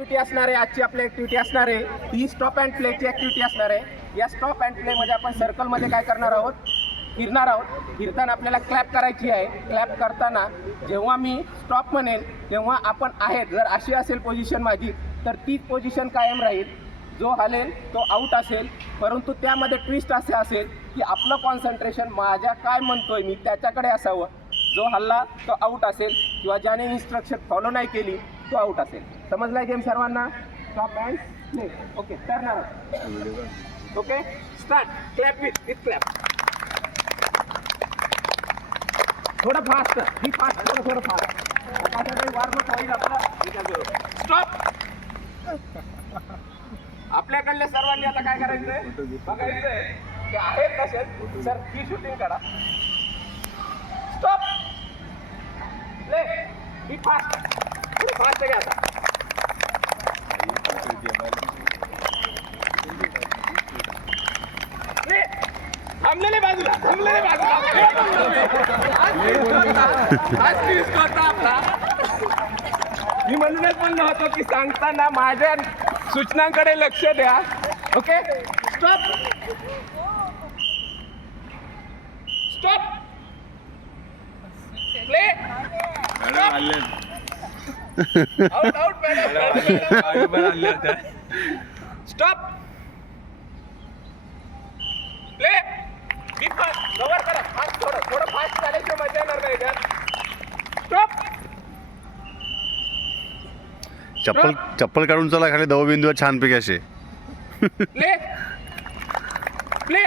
Activity असणार आहे आजची आपली ऍक्टिव्हिटी असणार आहे. ही स्टॉप अँड प्लेची ऍक्टिव्हिटी असणार आहे. या स्टॉप अँड प्लेमध्ये आपण सर्कलमध्ये काय करणार आहोत? फिरणार आहोत. फिरताना आपल्याला क्लॅप करायची आहे. क्लॅप करताना जेव्हा मी स्टॉप म्हणेन तेव्हा आपण आहेत. जर अशी असेल पोझिशन माझी तर तीच पोझिशन कायम राहील. जो हलेल तो आऊट असेल. परंतु त्यामध्ये ट्विस्ट असे असेल की आपलं कॉन्सन्ट्रेशन माझ्या काय म्हणतोय मी त्याच्याकडे असावं. जो हल्ला तो आऊट असेल. किंवा ज्याने इन्स्ट्रक्शन फॉलो नाही केली तो आऊट असेल. समजलाय गेम सर्वांना? टॉप बँड ओके करणार okay start clap with with clap थोडं फास्ट ही फास्ट थोडं थोडं फास्ट आता होईल आपला स्टॉप आपल्याकडल्या सर्वांनी आता काय करायचंय? बघायचंय. ते आहेत तसेच. सर ही शूटिंग करा. स्टॉप ले ही फास्ट फास्ट घ्या आता प्ले थांबलेले बाजूला थांबलेले बाजूला आज twist होता आपला मी म्हणूनच म्हणलो होतो की सांगताना माझ्या सूचनांकडे लक्ष द्या. Okay? Stop stop play out out madam stop play be fast cover करा. फास्ट थोडं. थोडं फास्ट झाल्याशिवाय मजा येणार नाही त्यात. स्टॉप चप्पल चप्पल काढून चला खाली दवबिंदूवर छानपैकी असे. प्ले प्ले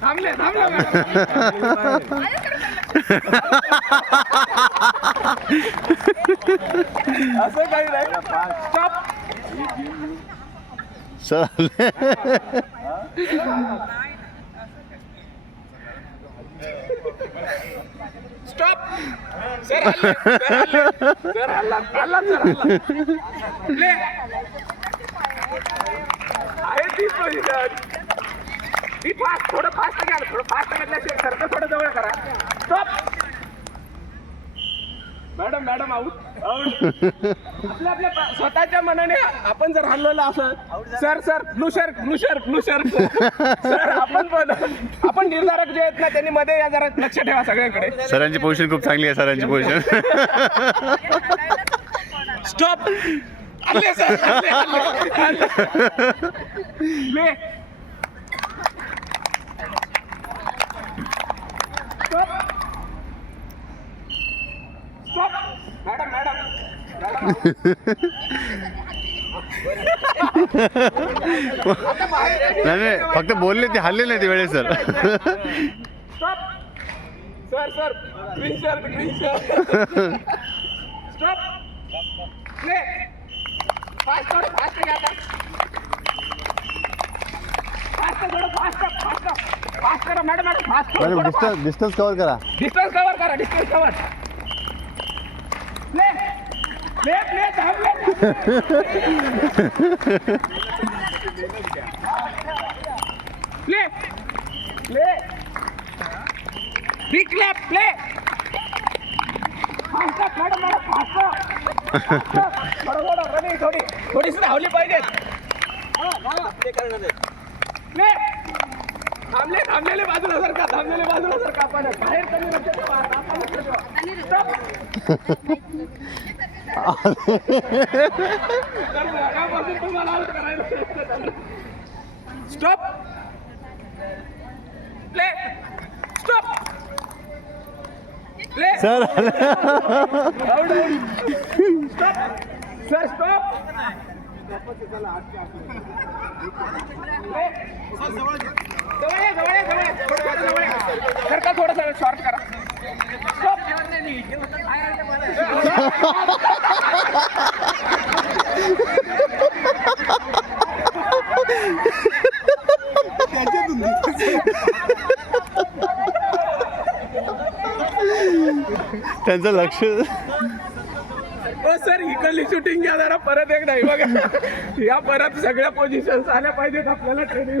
थांबले थांबले मॅडम. असं काही नाही. स्टॉप चल. स्टॉप सर हल्ला सर हल्ला हल्ला सर हल्ला प्ले आहे तीच पोझिशन ती फास्ट थोडं फास्ट घ्या थोडं फास्ट घेतल्याशिवाय सारखं थोडं जवळ करा. Stop madam madam out out आपल्या आपल्या पा- स्वतःच्या मनाने आपण जर हल्लेलं असं sir sir blue shirt blue shirt blue shirt sir आपण पण आपण निर्धारक जे आहेत ना त्यांनी मध्ये या जरा लक्ष ठेवा सगळ्यांकडे. सरांची पोझिशन खूप चांगली आहे सरांची पोझिशन. स्टॉप सर नाही नाही फक्त बोलले ते हल्ले नाही ते वेळेस sir. Stop sir sir green shirt green shirt stop play fast थोडं फास्ट फास्ट थोडं फास्ट फास्ट फास्ट करा मॅडम मॅडम फास्ट थोडं डिस्टन्स डिस्टन्स कव्हर करा। डिस्टन्स कव्हर करा डिस्टन्स कव्हर थोडं थोडं रनिंग थोडी थोडीशी धावली पाहिजे. प्ले थांबले थांबलेले बाजूला सरका थांबलेले बाजूला सरका आपण बाहेर कमी लक्ष ठेवा आपण ठेवा stop. Play. Stop. Play. Sir. Stop sir stop जवळ ये, थोडं शॉर्ट करा त्यांचं लक्ष सर इकडली शूटिंग घ्या जरा परत एक नाही बघा. या परत सगळ्या पोझिशन आल्या पाहिजेत आपल्याला ट्रेनिंग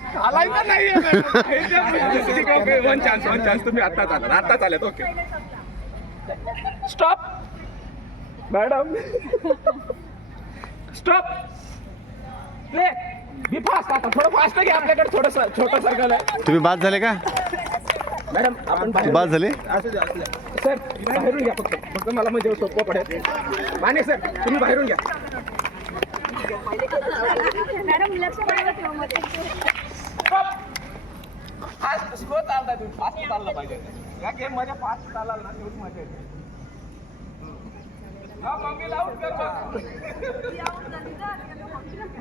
आलायचं नाही वन चान्स वन चान्स तुम्ही आत्ताच आलात आत्ताच आल्यात okay stop madam stop play be fast आता थोडं फास्ट घ्या आपल्याकडे थोडस छोटं सर्कल आहे. तुम्ही बाद झाले का? मॅडम आपण बाहेर बाद झाले? सर बाहेरून घ्या फक्त. फक्त मला म्हणजे सोपं पडेल. माने सर तुम्ही बाहेरून घ्या. मॅडम लक्ष ठेवा फास्ट स्लो चालता तुम्ही फास्ट चाललं पाहिजे. या गेममध्ये फास्ट चालाल ना तेवढी मजा येते. मम्मीला आउट कर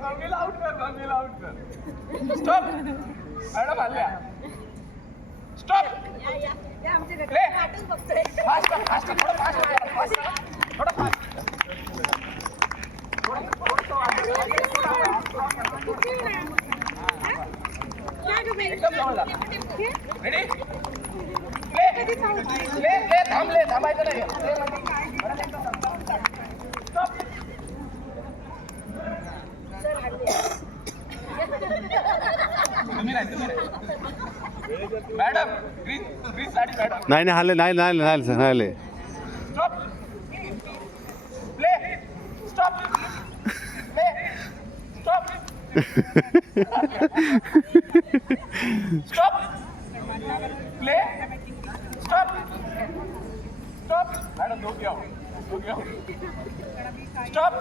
मम्मीला आउट कर मम्मीला आउट कर. स्टॉप मॅडम आल्या स्टॉप फास्ट फास्ट थोडं फास्ट फास्ट थोडं फास्ट एकदम जवळ जा रेडी प्ले प्ले थांबले थांबायचं नाही तुम्ही नाही तुम्ही नाही madam green green sari madam नाही नाही नाही नाही नाही. सर नाही stop play stop stop stop play stop stop madam दोघी आहो दोघी आहो stop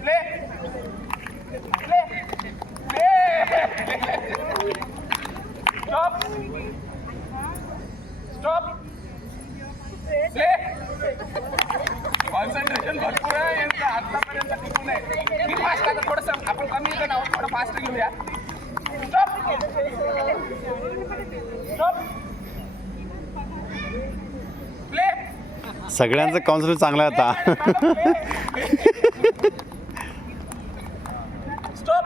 play play play stop stop play concentration भरपूर आहे. यांचं आतापर्यंत टिकून आहे. मी फास्ट आता थोडंसं आपण कमी का नाव थोडं फास्ट घेऊया. सगळ्यांचं कॉन्सन्ट्रेट चांगलं आहे आता. स्टॉप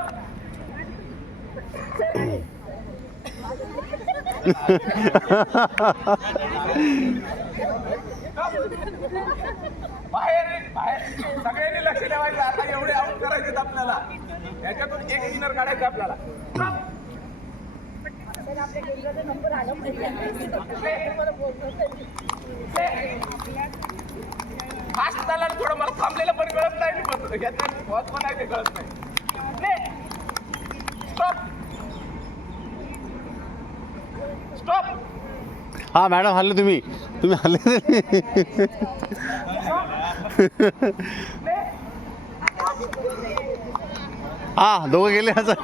बाहेर बाहेर सगळ्यांनी लक्ष ठेवायचं. आता एवढे आउट करायचे आपल्याला. याच्यातून एक विनर काढायचं आपल्याला. फास्ट झाला थोडं मला थांबलेलं पण कळत नाही. मी पण याच्यात बहुत पण आहे ते कळत नाही. स्टॉप स्टॉप हा मॅडम हल्ले तुम्ही. तुम्ही हल्ले हा दोघं गेले असं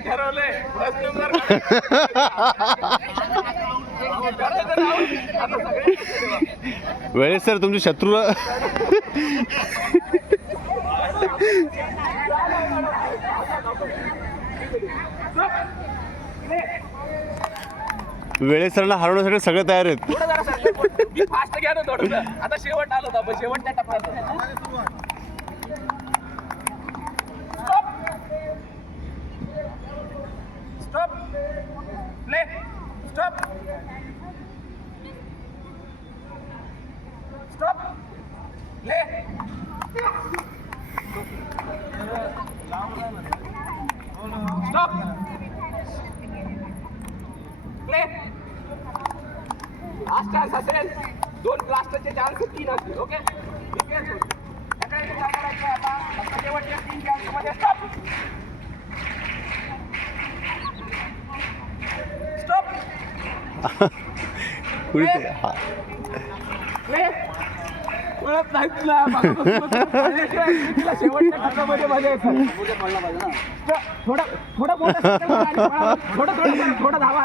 ठरवलंय फर्स्ट नंबर आता सगळे वेळेस सर तुमच्या शत्रूला वेळेस सरला हरवण्यासाठी सगळे तयार आहेत. आता शेवट आलो आपण. शेवटच्या टप्प्यात stop play stop stop play stop play last chance असेल दोन लास्टचे चान्स तीन असतील ओके आता फक्त शेवटच्या तीन चान्समध्ये स्टॉप स्टॉप कुणी ते- हा. प्ले कळत नाही तुला तुला शेवटच्या टप्प्यामध्ये थोडं थोडं मोठं धावा.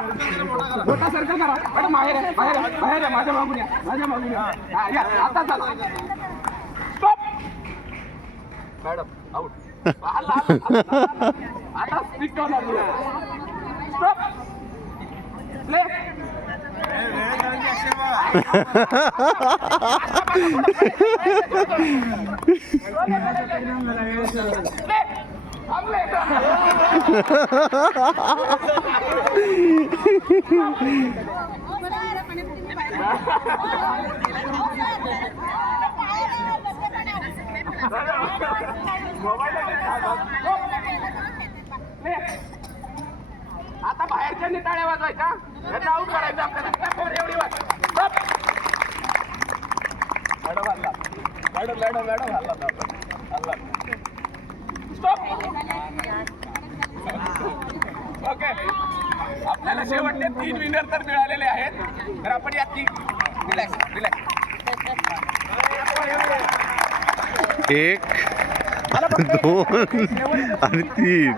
मोठा सर्कल करा. मॅडम बाहेर आहे बाहेर आहे बाहेर आहे माझ्या मागून या माझ्या मागून या. या आता चला. Stop madam out. आता स्पीड डाऊन स्टॉप प्ले आता बाहेरच्या टाळ्या वाजवायच्या? याचा आऊट करायचं आपल्याला. Stop वर एवढी वाज Stop. मॅडम हल्ला मॅडम मॅडम मॅडम हल्ला हल्ला स्टॉप ओके आपल्याला शेवटचे तीन विनर तर मिळालेले आहेत. तर आपण या तीन रिलॅक्स रिलॅक्स एक दोन आणि तीन.